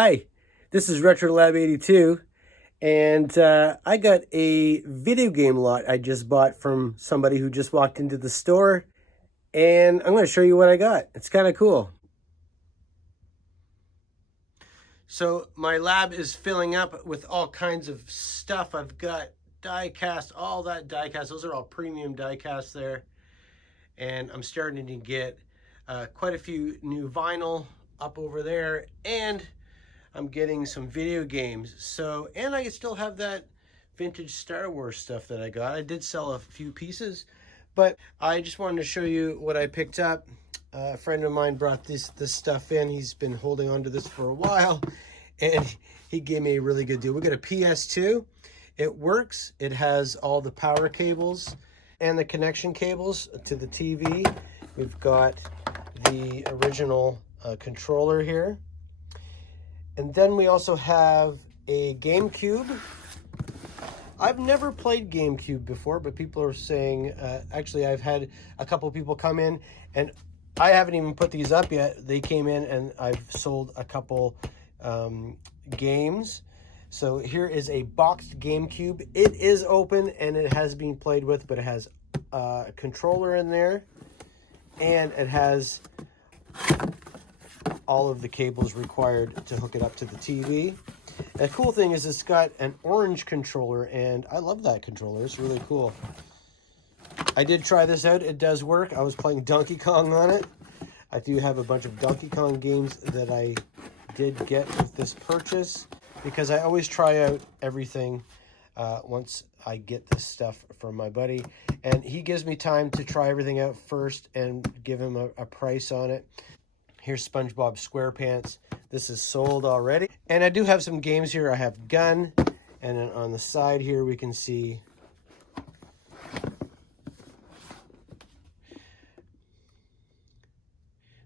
Hi, this is Retro Lab 82, and I got a video game lot I just bought from somebody who just walked into the store, and I'm going to show you what I got. It's kind of cool. So my lab is filling up with all kinds of stuff. I've got die cast, all that die cast. Those are all premium die casts there, and I'm starting to get quite a few new vinyl up over there, and I'm getting some video games. So, and I still have that vintage Star Wars stuff that I got. I did sell a few pieces, but I just wanted to show you what I picked up. A friend of mine brought this stuff in. He's been holding on to this for a while, and he gave me a really good deal. We got a PS2. It works. It has all the power cables and the connection cables to the TV. We've got the original controller here. And then we also have a GameCube. I've never played GameCube before, but people are saying, actually I've had a couple people come in, and I haven't even put these up yet. They came in and I've sold a couple games. So here is a boxed GameCube. It is open and it has been played with, but it has a controller in there, and it has all of the cables required to hook it up to the TV. And the cool thing is it's got an orange controller, and I love that controller. It's really cool. I did try this out. It does work. I was playing Donkey Kong on it. I do have a bunch of Donkey Kong games that I did get with this purchase, because I always try out everything once I get this stuff from my buddy. And he gives me time to try everything out first and give him a price on it. Here's SpongeBob SquarePants. This is sold already. And I do have some games here. I have Gun. And then on the side here, we can see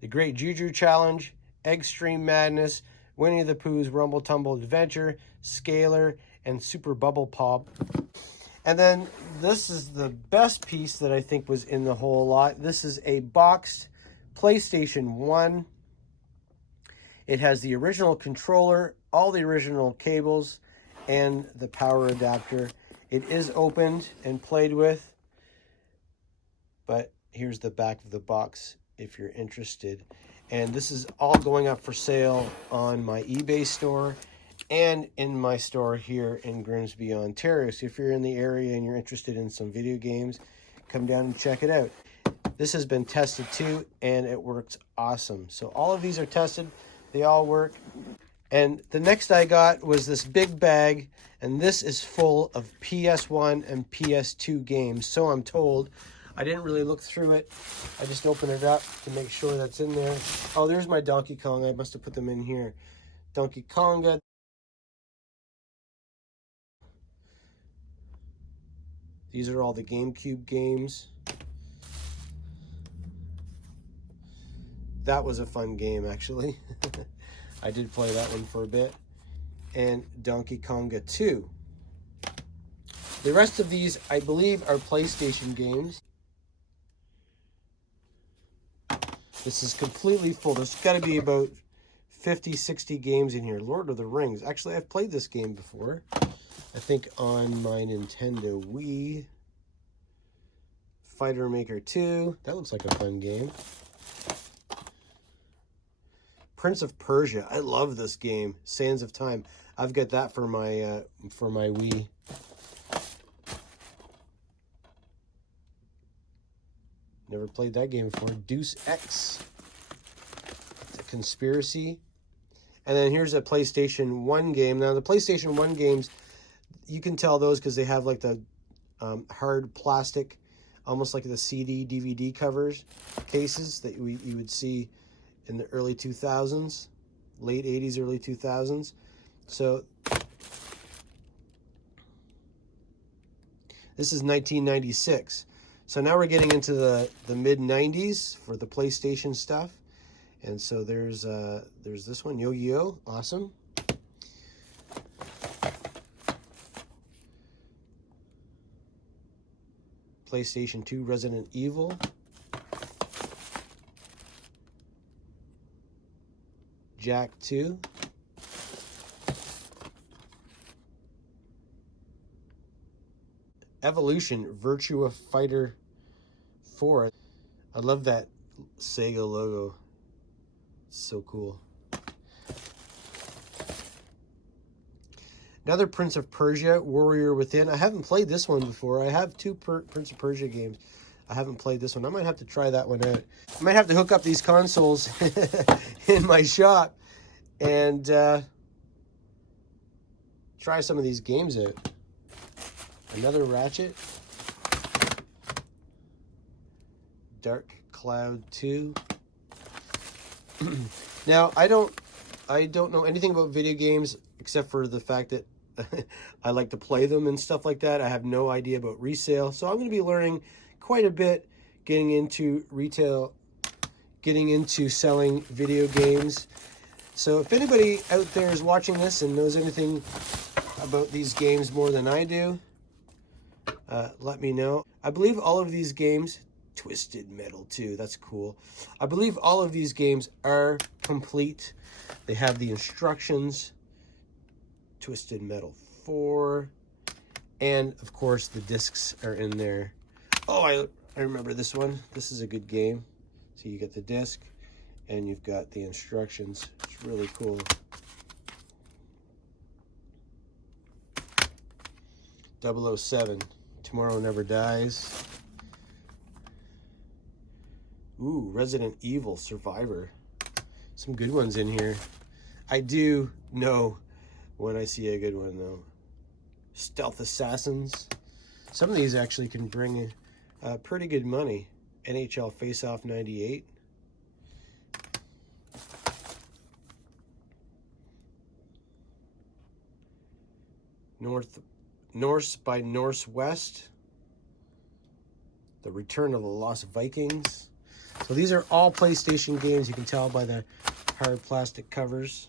the Great Juju Challenge, Extreme Madness, Winnie the Pooh's Rumble Tumble Adventure, Scalar, and Super Bubble Pop. And then this is the best piece that I think was in the whole lot. This is a boxed PlayStation 1. It has the original controller, all the original cables, and the power adapter. It is opened and played with, but here's the back of the box if you're interested. And this is all going up for sale on my eBay store and in my store here in Grimsby, Ontario. So if you're in the area and you're interested in some video games, come down and check it out. This has been tested too, and it works awesome. So all of these are tested. They all work. And the next I got was this big bag, and this is full of PS1 and PS2 games, so I'm told. I didn't really look through it. I just opened it up to make sure that's in there. Oh, there's my Donkey Kong. I must have put them in here. Donkey Konga. These are all the GameCube games. That was a fun game, actually. I did play that one for a bit. And Donkey Konga 2. The rest of these, I believe, are PlayStation games. This is completely full. There's got to be about 50, 60 games in here. Lord of the Rings. Actually, I've played this game before. I think on my Nintendo Wii. Fighter Maker 2. That looks like a fun game. Prince of Persia. I love this game. Sands of Time. I've got that for my Wii. Never played that game before. Deus Ex. The Conspiracy. And then here's a PlayStation 1 game. Now the PlayStation 1 games, you can tell those because they have like the hard plastic, almost like the CD, DVD covers, cases that you would see in the early 2000s, late 80s, early 2000s. So this is 1996. So now we're getting into the mid 90s for the PlayStation stuff. And so there's this one, Yo-Yo, awesome. PlayStation 2, Resident Evil. Jack 2. Evolution Virtua Fighter 4. I love that Sega logo. It's so cool. Another Prince of Persia, Warrior Within. I haven't played this one before. I have two Prince of Persia games. I haven't played this one. I might have to try that one out. I might have to hook up these consoles in my shop and try some of these games out. Another Ratchet. Dark Cloud 2. Now, I don't know anything about video games except for the fact that I like to play them and stuff like that. I have no idea about resale. So I'm going to be learning quite a bit getting into retail, getting into selling video games. So if anybody out there is watching this and knows anything about these games more than I do, let me know. I believe all of these games, Twisted Metal 2, that's cool. I believe all of these games are complete. They have the instructions, Twisted Metal 4, and of course the discs are in there. Oh, I remember this one. This is a good game. So you get the disc and you've got the instructions. It's really cool. 007, Tomorrow Never Dies. Ooh, Resident Evil Survivor. Some good ones in here. I do know when I see a good one, though. Stealth Assassins. Some of these actually can bring pretty good money. NHL Face-Off 98. Norse by Northwest. The Return of the Lost Vikings. So these are all PlayStation games. You can tell by the hard plastic covers.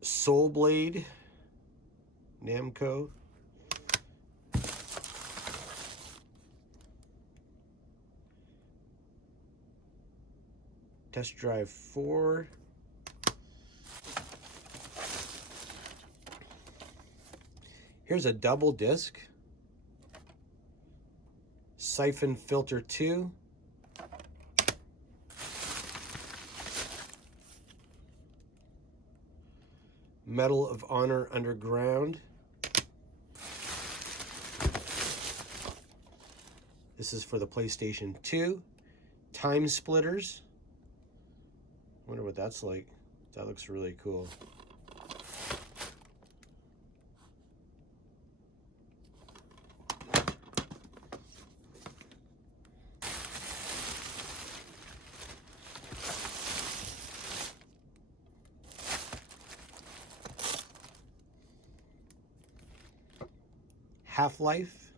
Soul Blade, Namco. Test Drive 4. Here's a double disc. Siphon Filter 2. Medal of Honor Underground. This is for the PlayStation 2. Time Splitters. Wonder what that's like. That looks really cool. Half-Life.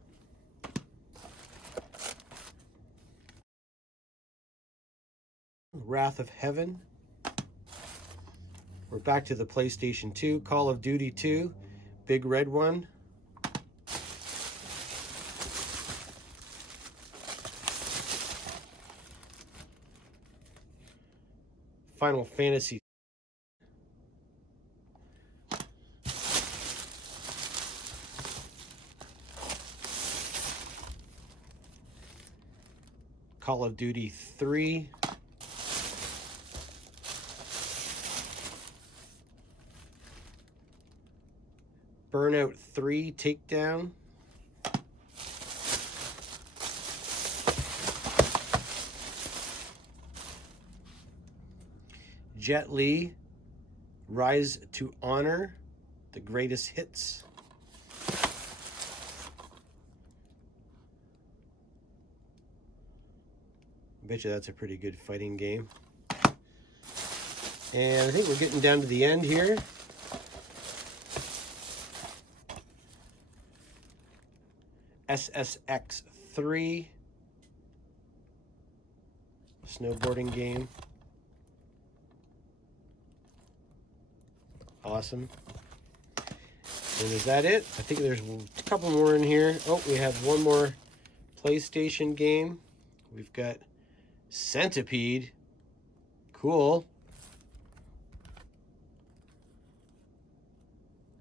Wrath of Heaven. We're back to the PlayStation 2. Call of Duty 2. Big red one. Final Fantasy. Call of Duty 3. Burnout 3 Takedown. Jet Li, Rise to Honor, the greatest hits. I bet you that's a pretty good fighting game. And I think we're getting down to the end here. SSX 3. Snowboarding game. Awesome. And is that it? I think there's a couple more in here. Oh, we have one more PlayStation game. We've got Centipede. Cool.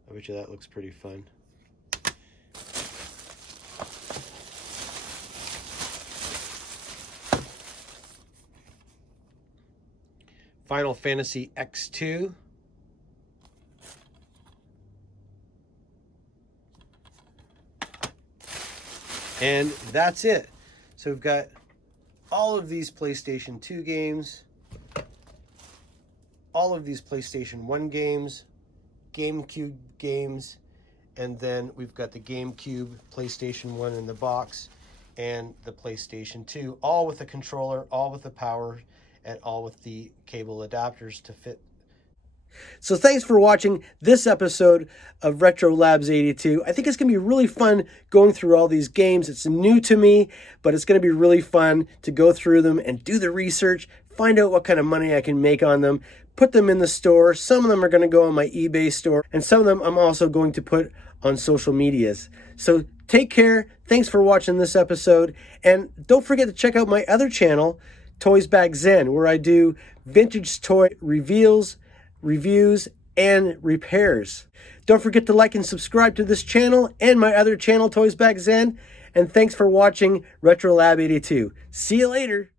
I bet you that looks pretty fun. Final Fantasy X2. And that's it. So we've got all of these PlayStation 2 games, all of these PlayStation 1 games, GameCube games, and then we've got the GameCube, PlayStation 1 in the box, and the PlayStation 2, all with the controller, all with the power, and all with the cable adapters to fit. So thanks for watching this episode of Retro Labs 82. I think it's going to be really fun going through all these games. It's new to me, but it's going to be really fun to go through them and do the research, find out what kind of money I can make on them, put them in the store. Some of them are going to go on my eBay store, and some of them I'm also going to put on social medias. So take care. Thanks for watching this episode. And don't forget to check out my other channel, Toys Back Zen, where I do vintage toy reveals, reviews, and repairs. Don't forget to like and subscribe to this channel and my other channel, Toys Back Zen. And thanks for watching Retro Lab 82. See you later.